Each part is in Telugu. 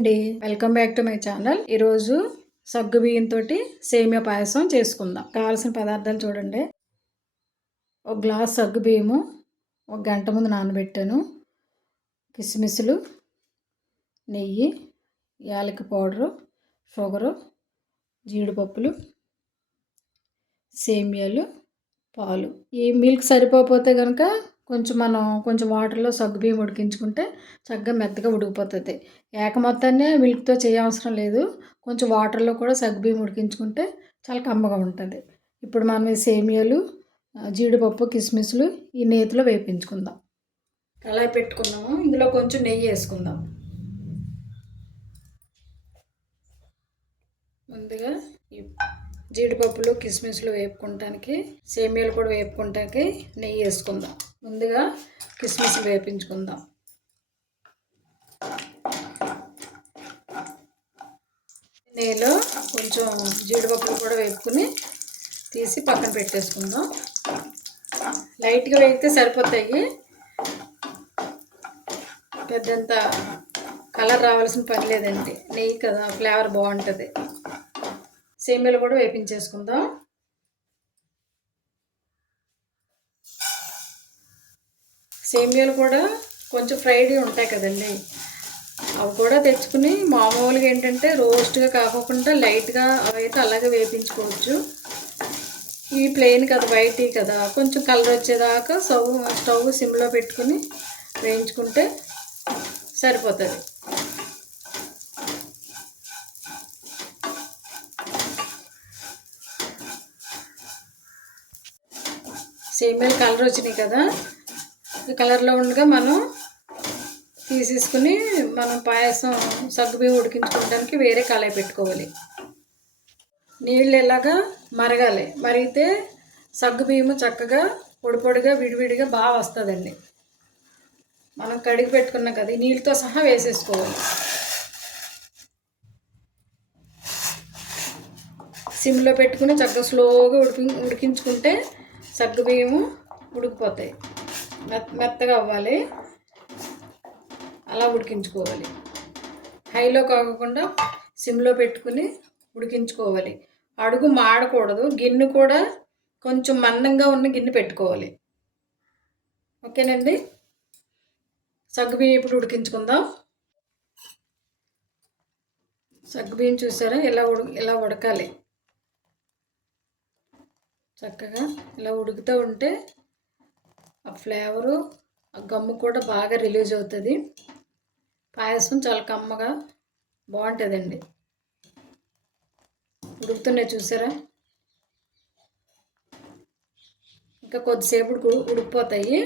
అండి, welcome back to my channel. ఈరోజు సగ్గు బియ్యంతో సేమియా పాయసం చేసుకుందాం. కావాల్సిన పదార్థాలు చూడండి. ఒక గ్లాస్ సగ్గు బియ్యము ఒక గంట ముందు నానబెట్టాను. కిస్మిస్లు, నెయ్యి, యాలకి పౌడరు, షుగరు, జీడిపప్పులు, సేమియాలు, పాలు. ఈ మిల్క్ సరిపోతే కనుక కొంచెం వాటర్లో సగ్గుబియ్యం ఉడికించుకుంటే చక్కగా మెత్తగా ఉడికిపోతుంది. మొత్తాన్ని మిల్క్తో చేయవసరం లేదు. కొంచెం వాటర్లో కూడా సగ్గుబియ్యం ఉడికించుకుంటే చాలా కమ్మగా ఉంటుంది. ఇప్పుడు మనం ఈ సేమియాలు, జీడిపప్పు, కిస్మిస్లు ఈ నేతిలో వేపించుకుందాం. కళాయి పెట్టుకున్నాము. ఇందులో కొంచెం నెయ్యి వేసుకుందాం. ముందుగా జీడిపప్పులు, కిస్మిస్లు వేపుకోవటానికి, సేమియాలు కూడా వేపుకోవటానికి నెయ్యి వేసుకుందాం. ముందుగా కిస్మిస్లు వేపించుకుందాం. నెయ్యిలో కొంచెం జీడిపప్పులు కూడా వేపుకుని తీసి పక్కన పెట్టేసుకుందాం. లైట్గా వేగితే సరిపోతాయి. పెద్దంత కలర్ రావాల్సిన పని లేదండి. నెయ్యి కదా, ఫ్లేవర్ బాగుంటుంది. సేమియాలు కూడా వేపించేసుకుందాం. సేమియాలు కూడా కొంచెం ఫ్రైడ్ ఉంటాయి కదండి, అవి కూడా తెచ్చుకుని మామూలుగా ఏంటంటే రోస్ట్గా కాకుండా లైట్గా అవైతే అలాగే వేపించుకోవచ్చు. ఇవి ప్లెయిన్ కదా, వైట్ కదా, కొంచెం కలర్ వచ్చేదాకా స్టవ్ సిమ్లో పెట్టుకుని వేయించుకుంటే సరిపోతుంది. సేమియాలు కలర్ వచ్చినాయి కదా, ఈ కలర్లో ఉండగా మనం తీసేసుకుని మనం పాయసం సగ్గుబియ్యం ఉడికించుకోవడానికి వేరే కళాయి పెట్టుకోవాలి. నీళ్ళు ఎలాగా మరగాలి. మరిగితే సగ్గుబియ్యము చక్కగా పొడిపొడిగా విడివిడిగా బాగా వస్తుందండి. మనం కడిగి పెట్టుకున్నాం కదా, ఈ నీళ్ళతో సహా వేసేసుకోవాలి. సిమ్లో పెట్టుకుని చక్కగా స్లోగా ఉడికించుకుంటే సగ్గుబియ్యము ఉడికిపోతాయి. మెత్తగా అవ్వాలి, అలా ఉడికించుకోవాలి. హైలో కాకుండా సిమ్లో పెట్టుకుని ఉడికించుకోవాలి. అడుగు మాడకూడదు. గిన్నె కూడా కొంచెం మందంగా ఉన్న గిన్నె పెట్టుకోవాలి. ఓకేనండి. సగ్గుబియ్యం ఇప్పుడు ఉడికించుకుందాం. సగ్గుబియ్యం చూసారా, ఇలా ఉడకాలి. చక్కగా ఇలా ఉడుకుతూ ఉంటే ఆ ఫ్లేవరు, ఆ గమ్ము కూడా బాగా రిలీజ్ అవుతుంది. పాయసం చాలా కమ్మగా బాగుంటుందండి. ఉడుకుతున్నాయి చూసారా, ఇంకా కొద్దిసేపు ఉడికిపోతాయి.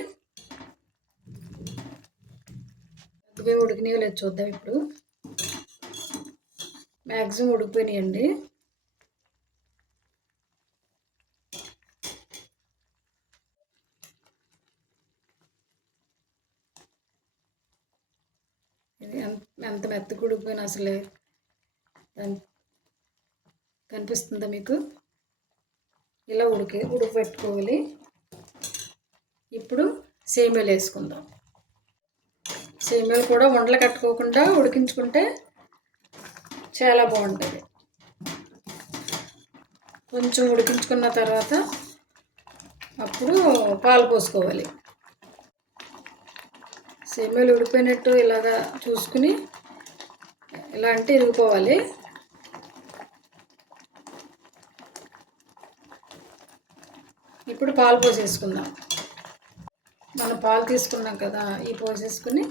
సగ్గుబియ్యం ఉడికినాయో లేదు చూద్దాం. ఇప్పుడు మ్యాక్సిమం ఉడికిపోయినాయండి. ఎంత మెత్తగా ఉడికిపోయినా అసలే కనిపిస్తుందా మీకు? ఇలా ఉడకబెట్టుకోవాలి. ఇప్పుడు సేమియాలు వేసుకుందాం. సేమియాలు కూడా ఉండలు కట్టుకోకుండా ఉడికించుకుంటే చాలా బాగుంటుంది. కొంచెం ఉడికించుకున్న తర్వాత అప్పుడు పాలు పోసుకోవాలి. సేమియాలు ఉడిపోయినట్టు ఇలాగా చూసుకుని ఇలా అంటే ఇరిగిపోవాలి. ఇప్పుడు పాలు పోసేసుకుందాం. మనం పాలు తీసుకున్నాం కదా, ఈ పోసేసుకుని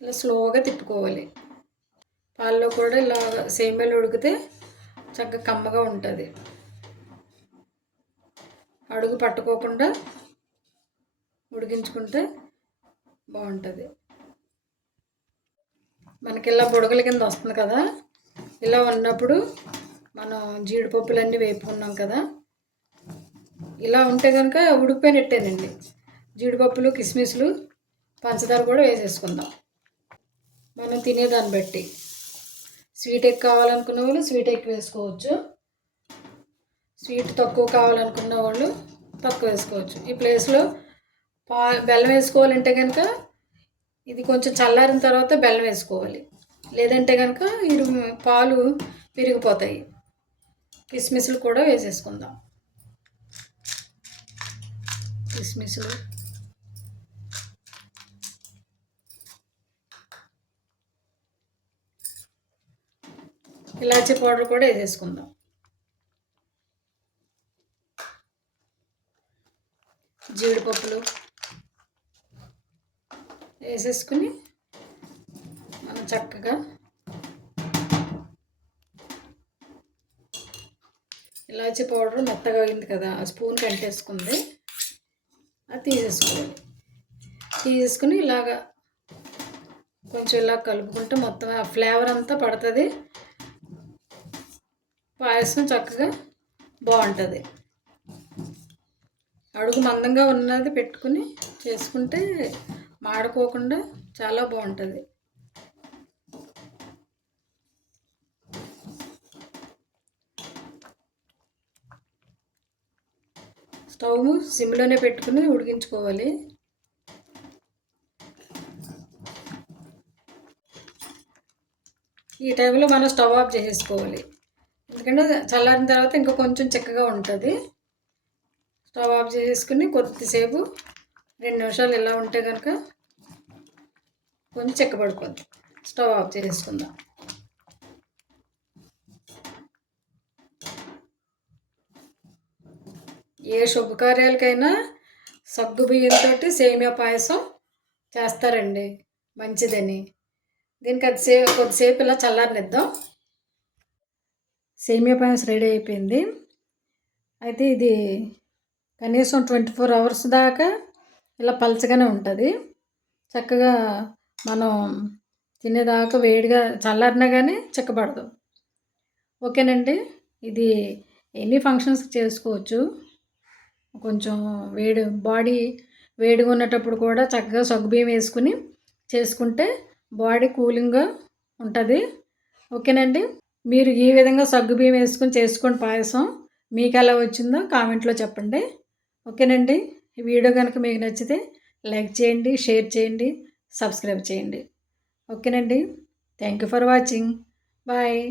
ఇలా స్లోగా తిప్పుకోవాలి. పాలలో కూడా ఇలా సేమియాలు ఉడికితే చక్కగా కమ్మగా ఉంటుంది. అడుగు పట్టుకోకుండా ఉడికించుకుంటే బాగుంటుంది. మనకి ఇలా బుడగల కింద వస్తుంది కదా, ఇలా ఉన్నప్పుడు మనం జీడిపప్పులన్నీ వేపుకున్నాం కదా, ఇలా ఉంటే కనుక ఉడికిపోయినట్టేనండి. జీడిపప్పులు, కిస్మిస్లు, పంచదార కూడా వేసేసుకుందాం. మనం తినేదాన్ని బట్టి స్వీట్ ఎక్కువ కావాలనుకున్న వాళ్ళు స్వీట్ ఎక్కువ వేసుకోవచ్చు. స్వీట్ తక్కువ కావాలనుకున్న వాళ్ళు తక్కువ వేసుకోవచ్చు. ఈ ప్లేస్లో బెల్లం వేసుకోవాలంటే కనుక ఇది కొంచెం చల్లారిన తర్వాత బెల్లం వేసుకోవాలి. లేదంటే కనుక పాలు విరిగిపోతాయి. కిస్మిస్లు కూడా వేసేసుకుందాం. కిస్మిస్లు, ఇలాచీ పౌడర్ కూడా వేసేసుకుందాం. జీడిపప్పులు వేసేసుకుని మనం చక్కగా ఇలాచీ పౌడర్ మెత్తగా అయింది కదా, ఆ స్పూన్ కంటేసుకుంది, అది తీసేసుకుని ఇలాగా కొంచెం ఇలా కలుపుకుంటే మొత్తం ఆ ఫ్లేవర్ అంతా పడుతుంది. పాయసం చక్కగా బాగుంటుంది. అడుగు మందంగా ఉన్నది పెట్టుకుని చేసుకుంటే మాడుకోకుండా చాలా బాగుంటుంది. స్టవ్ సిమ్లోనే పెట్టుకుని ఉడికించుకోవాలి. ఈ టైంలో మనం స్టవ్ ఆఫ్ చేసేసుకోవాలి. ఎందుకంటే చల్లారిన తర్వాత ఇంకా కొంచెం చిక్కగా ఉంటుంది. స్టవ్ ఆఫ్ చేసేసుకుని కొద్దిసేపు 2 నిమిషాలు ఇలా ఉంటే కనుక కొంచెం చిక్కబడిపోద్ది. స్టవ్ ఆఫ్ చేసేసుకుందాం. ఏ శుభకార్యాలకైనా సగ్గుబియ్యంతో సేమియా పాయసం చేస్తారండి, మంచిదని. దీనికి కొద్దిసేపు ఇలా చల్లారనిద్దాం. సేమియా పాయసం రెడీ అయిపోయింది. అయితే ఇది కనీసం 24 అవర్స్ దాకా ఇలా పలచగానే ఉంటుంది. చక్కగా మనం తినేదాకా వేడిగా చల్లారినా కానీ చిక్కబడదు. ఓకేనండి, ఇది ఎన్ని ఫంక్షన్స్కి చేసుకోవచ్చు. కొంచెం బాడీ వేడిగా ఉన్నప్పుడు కూడా చక్కగా సగ్గుబియ్యం వేసుకుని చేసుకుంటే బాడీ కూలింగ్గా ఉంటుంది. ఓకేనండి, మీరు ఈ విధంగా సగ్గుబియ్యం వేసుకుని చేసుకోండి పాయసం. మీకు ఎలా వచ్చిందో కామెంట్లో చెప్పండి. ఓకేనండి, ఈ వీడియో కనుక మీకు నచ్చితే లైక్ చేయండి, షేర్ చేయండి, సబ్స్క్రైబ్ చేయండి. ఓకేనండి, thank you for watching. Bye.